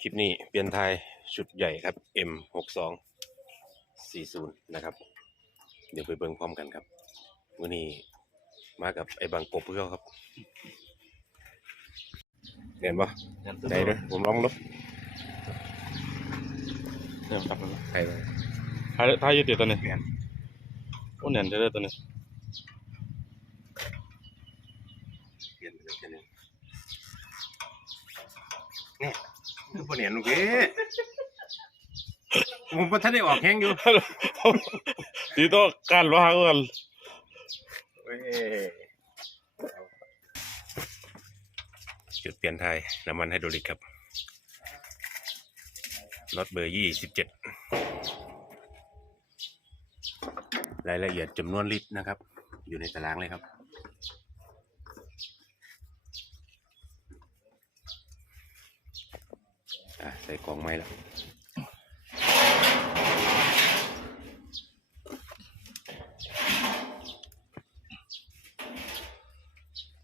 คลิปนี้เปลี่ยนไทยชุดใหญ่ครับ M62 40 นะครับ เดี๋ยวไปเบิ่งพร้อมกันครับวันนี้มากับไอ้บางกบเพื่อครับเห็นปะได้ด้วยผมลองลบเนี่ยครับใครเลยท้ายท้ายยืดเดียวตัวนี้เนี่ยโอ้เนี่ยเด้อตัวนี้ เปลี่ยนไปเลยแค่นี้ เนี่ยคือปเนียนลูกเอ้ผมพอท่านได้ออกแห้งอยู่ตีโต้การล้อกันเว้ยจุดเปลี่ยนไทยน้ำมันไฮดรอลิกครับรถเบอร์ยี่สิบเจ็ดรายละเอียดจำนวนลิตรนะครับ อยู่ในตารางเลยครับ อะใส่กล่องไม้แล้ว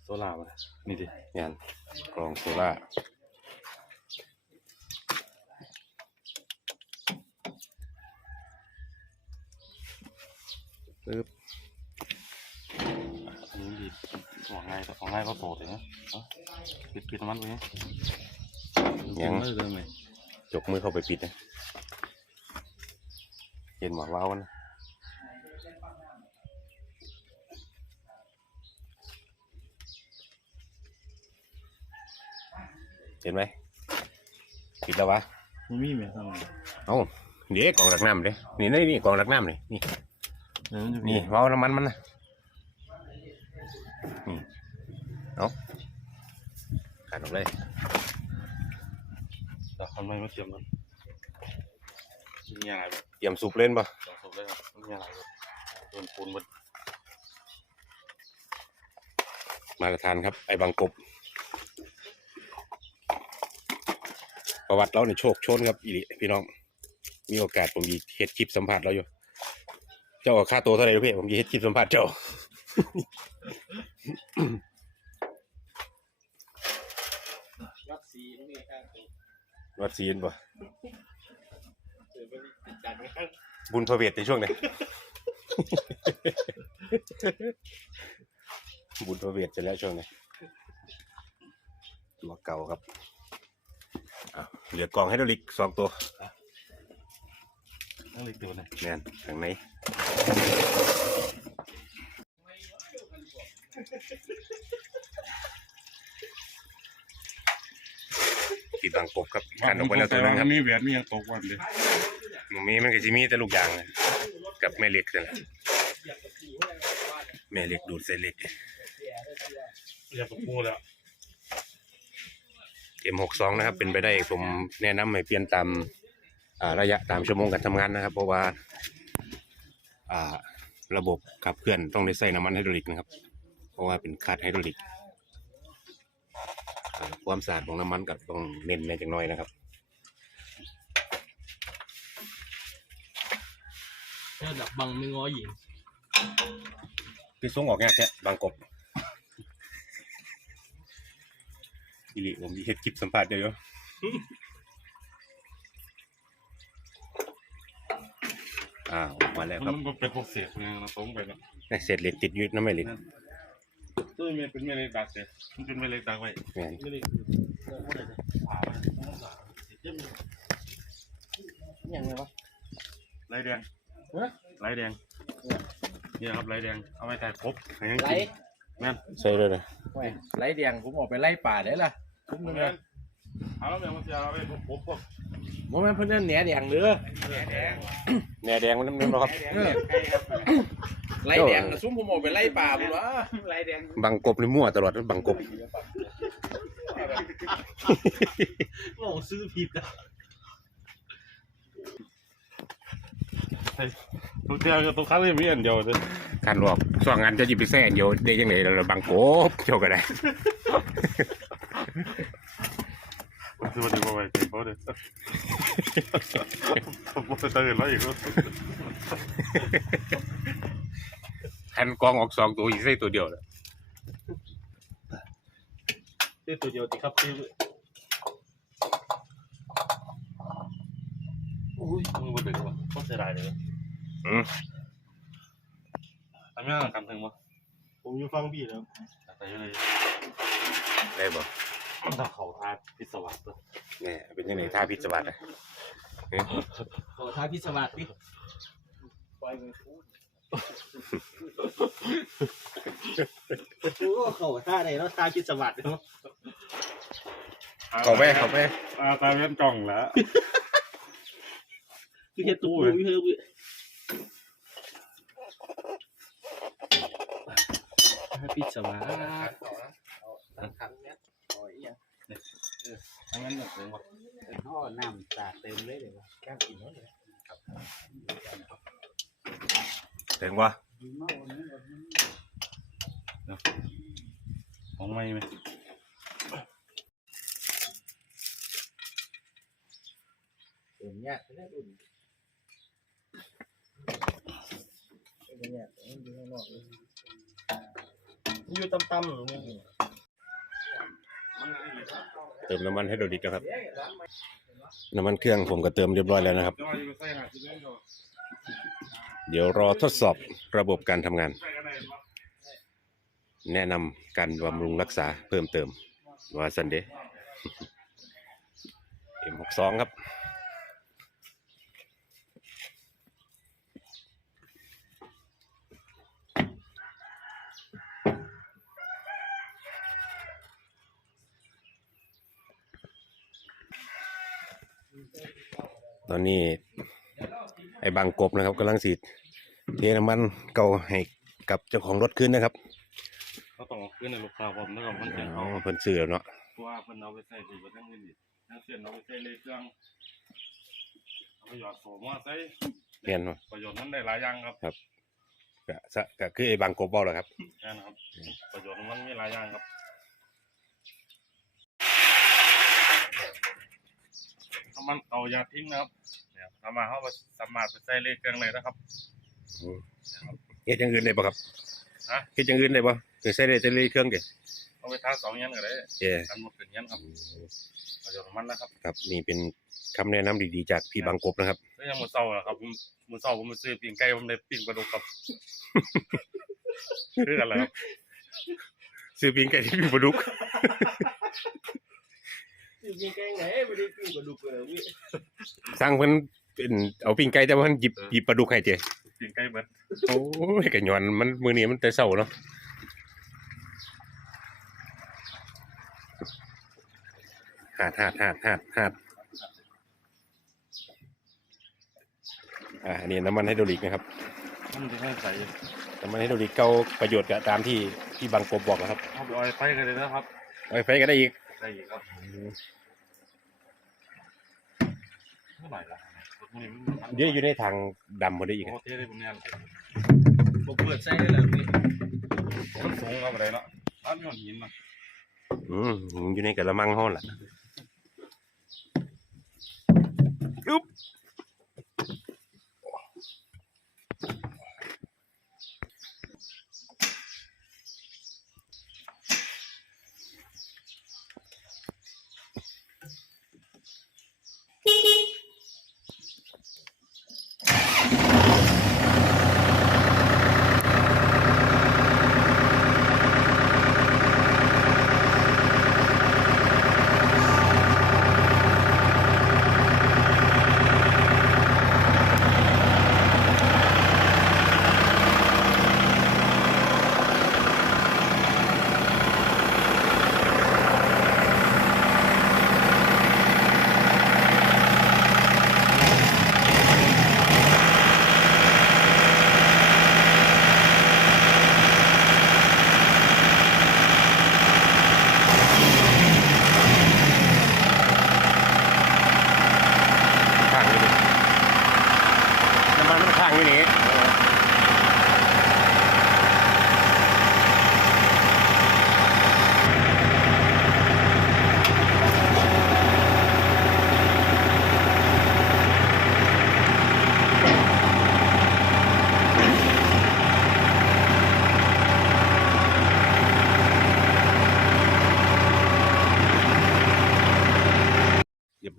โซล่ามานี่ดิงานกรองโซล่าปึ๊บอันนี้ดีของง่ายของง่ายก็โตถึงนะปิดปิดน้ำมันไปนี่ ยังไม่เดิมเลยจกมือเข้าไปปิดนะเห็นหมอว้าวนะเห็นไหมปิดแล้ววะมันมีไหมครับเอ้าเดี๋ยวกล่องรักน้ำเด้นี่นี่นี่กล่องรักน้ำนี่นี่เดี๋ยวมันจะมีนี่เว้าน้ำมันมันนะนี่เอาขาดออกเลย แต่คนไม่มาเทียมกันมีอะไรแบบเตรียมสุกเล่นปะสองศพเลยครับมีอะไรแบบโดนปูนบดมาทานครับ ไอ้บางกบ ประวัติเราเนี่ยโชคโชนครับอีหลิพี่น้อง มีโอกาสผมมีเฮ็ดคลิปสัมผัสเราอยู่ เจ้าเอาค่าตัวเท่าไหร่ลูกพี่ผมมีเฮ็ดคลิปสัมผัสเจ้าวัดสีตรงนี้ครับ วัดศีลปะเจอเป็นจัดไหมครับบุญพระเวทในช่วงไหนบุญพระเวทจะแล้วช่วงไหนตัวเก่าครับอะเหลือกล่องไฮดรอลิกสองตัวนั่งเล็กตัวเนี่ยแน่นข้างใน ที่บางกบครับขันออกไปแล้วตัวนึงครับมีแหวนมียังตกวันเลยหมูมีมันก็จะมีแต่ลูกยางนะกับแม่เหล็กนั่นแหละแม่เหล็กดูดเส้นเหล็กอยากกับปูแล้วเอ็มหกสองนะครับ เป็นไปได้ผมแนะนำให้เปลี่ยนตามอ่าระยะตามชั่วโมงการทำงานนะครับ เพราะว่าอ่าระบบขับเคลื่อนต้องได้ใส่น้ำมันไฮดรอลิกนะครับ เพราะว่าเป็นคาดไฮดรอลิกอ่า ความสะอาดของน้ำมันก็ต้องเน้นในจังน้อยนะครับแค่ดับบังไม่ง้อหญิงพี่ส่งออกแง่แค่บางกบอีหลิผมมีเฮ็ดคลิปสัมภาษณ์เดียวอยู่อ้าวมาแล้วครับมันเป็นพวกเศษเนี่ยนะตรงไปแล้วแม่เศษเหล็กติดอยึดน้ำไม่เหล็ก ตัวนี้เป็นไม่เล็กดักเศษมันเป็นไม่เล็กดักไว้แม่นไม่ได้ผ่าอย่างไรวะลายแดงฮะลายแดงเนี่ยครับลายแดงเอาไว้ถ่ายครบให้ยังไหลกินแม่นใช่เลยนะไว้ไหลแดงผมออกไปไล่ป่าได้ล่ะทุกนึงแม่นะนเอาแล้วแม่งมันจะเอาไว้ครบครบ พวกโมแม่นเพิ่นนั่นแหนแดงเด้อแดงแหน่แดงมันน้ำมันบ่ครับเออไหลแดงน่ะซุ้มผมออกไปไล่ป่าพุ่นวะไหลแดงบังกบนี่มั่วตลอดบังกบ โอ้ซื้อผิดอะตัวเดียวกับตัวข้างเลยมีอันเดียวเลยการหลอกสองงานจะหยิบไปแซ่เดียวได้ยังไงเราบังกบเจ้าก็ได้คือมันดีกว่าไปเก็บเขา เลยผมจะตื่นแล้วอีกแล้วคันกองออกสองตัวอีกใส่ตัวเดียวเลยซื้อตัวเดียวติครับซื้ออุ้ยมือบ่ดึกว่ะก็เสียดายเลยอืมทำยังไงกันถึงวะผมอยู่ฟังพี่แล้วไปเลยได้บ่มันต้องเขาทาพิศวาสตัว เนี่ยเป็นยังไงท่าพิศวาสอะขอท้าพิศวาสพี่โอ้เขาท่าไหนเนาะท่าพิศวาสเนาะเข้าไปเข้าไปตาตาเล่นจ่องแล้วคือเฮ็ดตู้พี่เฮ้ยท่าพิศวาส ทั้งนั้นแบบถึงวะท่อน้ำสาดเต็มเลยเดี๋ยวแก้กินแล้วเลยถึงว่าของไม่ไหมเต็มเนี่ยไม่ได้อุ่นเนี่ยอยู่ข้างนอกอยู่ต่ำๆนี่ เติมน้ำมันให้โดดิกนะครับ น้ำมันเครื่องผมก็เติมเรียบร้อยแล้วนะครับ เดี๋ยวรอทดสอบระบบการทำงาน แนะนำการบำรุงรักษาเพิ่มเติมว่าสันเดย์ M62 ครับ อนนี้ ไอ้บางกบนะครับกำลังสีดเทน้ำมันเก่าให้กับเจ้าของรถขึ้นนะครับเขาต้องขึ้นในลูกค้าผมนะครับมันเป็นอ๋อเขาเพิ่นซื้อแล้วเนาะเพราะว่าเพิ่นเอาไปใส่ดีกว่าทั้งนี้ดิทั้งเสียนเอาไปใส่เลยเครื่องเอาไปหยอดโสมว่าใส่เรียนว่าประโยชน์นั้นได้หลายอย่างครับก็สะก็คือไอ้บางกบเบ้าแหละครับแน่นะครับ ประโยชน์มันมีหลายอย่างครับ ถ้ามันเอายาทิ้งนะครับเนี่ยทำมาเขาก็สามารถไปใส่เลยเครื่องเลยนะครับเฮ็ดอย่างอื่นได้บ่ครับฮะเฮ็ดอย่างอื่นได้บ่คือใช้ได้แต่เลยเครื่องเด้เอาไปทาสองยันก็ได้เย้กันหมดเป็นยันครับประโยชน์ของมันนะครับ ครับนี่เป็นคำแนะนำดีๆจากพี่บางกบนะครับแล้วยังมือเศร้าอะครับผมมือเศร้าผมไปซื้อปิ้งไก่ผมได้ปิ้งปลาดุกครับคืออะไรครับซื้อปิ้งไก่ที่พี่ประดุก ยิงแกงไหนไม่ได้กินกระดูกเลยวิสั่งเพิ่นเป็นเอาปิ้งไก่แต่ว่าเพิ่นหยิบหยิบปลาดุกให้เจ้ปิ้งไก่เบิดโอ้ยก็ย้อนมันมื้อนี้มันแต่เช้าเนาะหาดหาดหาดหาดหาดอ่าอันนี้น้ำมันไฮโดรลิกนะครับ มันจะให้ใส่น้ำมันไฮโดรลิกเก่าประโยชน์กับตามที่พี่บางกบบอกนะครับเอาไปออยไฟกันเลยนะครับไว้ไฟก็ได้อีก ได้อีกครับ เท่าไหร่ละรถมันมันเดี๋ยวอยู่ในทางดำพอได้อีกโอ้อะเท่เลยผมเนี่ยผมเปิดใส่ได้แล้วพี่มันสูงครับอะไรเนาะร้านมีหินนะอืมอยู่ในกระมังห้องล่ะ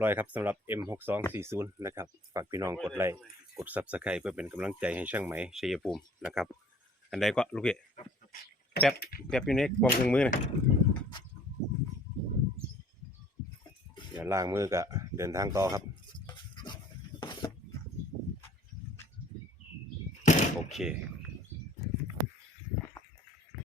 อยครับสำหรับ M6240 นะครับฝากพี่น้องกดไลค์กด Subscribe เพื่อเป็นกำลังใจให้ช่างไหมชัยภูมินะครับ อันใดก็ลูกพี่แป๊บแป๊บอยู่ในกล่องเครื่องมือนะเดี๋ยวล้างมือก็เดินทางต่อครับ โอเค